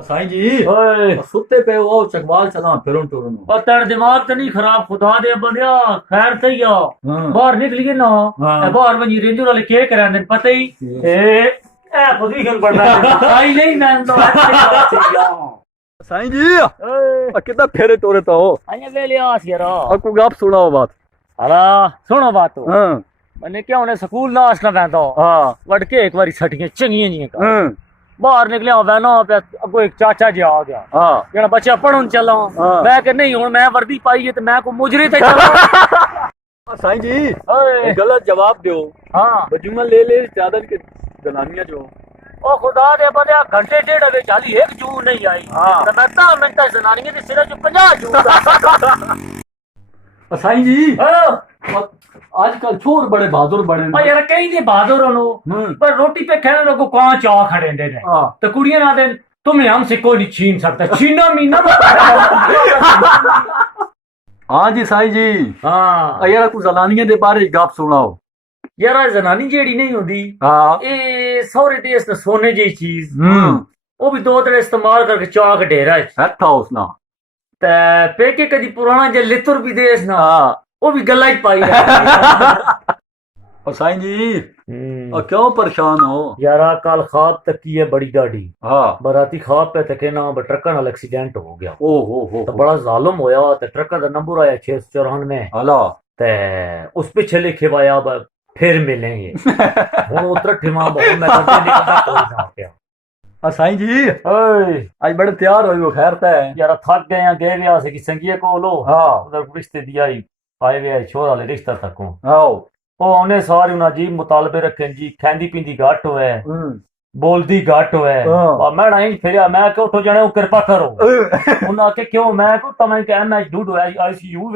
साईं जी ओए सुते पे हो चकवाल चला फिरन टुरन तेरा दिमाग तो नहीं खराब खुदा दे बंदिया खैर सही आ हाँ। बाहर निकलिए ना हाँ। बाहर वही रेंजर वाले के करांदे पता ही ए पोजीशन पड़ रहा है आई नहीं मैं तो साईं जी कितना फेरे टोरे तो हो आया ले लिया यार आपको गप सुनाओ बात अला सुनो बात तो हाँ मैंने क्या उन्हें स्कूल ना आसना पैंदा हाँ वट के एक बारी छटियां चंगियां जी हाँ बाहर निकलिया वैना पे अगो एक चाचा जी आ गया हाँ जेड़ा बच्चा पढ़न चला हाँ। मैं कि नहीं हुन मैं वर्दी पाई है ते मैं को मुजरे ते चला साईं जी ओए गलत जवाब दो हां बजुमन ले ले चादर के जनानियां जो ओ खुदा दे बंदे घंटे डेढ़ वे चाली एक जून नहीं आई हाँ। ते मैं 10 मिनट जनानियां दे सिरे जो 50 जून साईं जी हां आजकल छोर बड़े बहादुर बने ओ यार कई दे बहादुर हो पर रोटी पे खाने लोगों कहां चाह खड़े ने हाँ। तो कुड़ियां ना दे तुम्हें हमसे कोई नहीं छीन सकता छीना मीना हाँ जी साईं जी हां यार कुछ जनानियां दे बारे गप सुनाओ यार जनानी जेड़ी नहीं होंदी हाँ ए सौरे देश ते सोने जी चीज हम्म वो भी दो तरह इस्तेमाल करके चाह के डेरा था उसना ते पेके कदी पुराना जे लितुर भी देश ना हाँ वो भी गला ही पाई और साईं जी और क्यों परेशान हो यारा कल ख्वाब तक की है बड़ी डाडी हाँ बराती ख्वाब पे तके ना ट्रक्कर नाल एक्सीडेंट हो गया ओ हो तो बड़ा जालम होया ते ट्रक्कर दा नंबर आया 694 हला ते उस पे लिखे लिखवाया फिर मिलेंगे हुन उतर ठिमा बहुत मैं तो निकलदा कोई ना क्या साईं जी ओए आज बड़े तैयार हो खैर पे यार थक गए हैं गए व्याह से कि संगिए को लो हाँ उधर रिश्ते दिया ही आए वे छोर वाले रिश्ता तक आओ ओ उन्हें सारे उन्हें जी मुतालबे रखे जी खैंदी पींदी घट होए बोलदी घट होए और मैं नहीं फिर मैं क्यों उठो जाने कृपा करो उन्हें आके क्यों मैं को तमें क्या मैं ढूंढ आईसीयू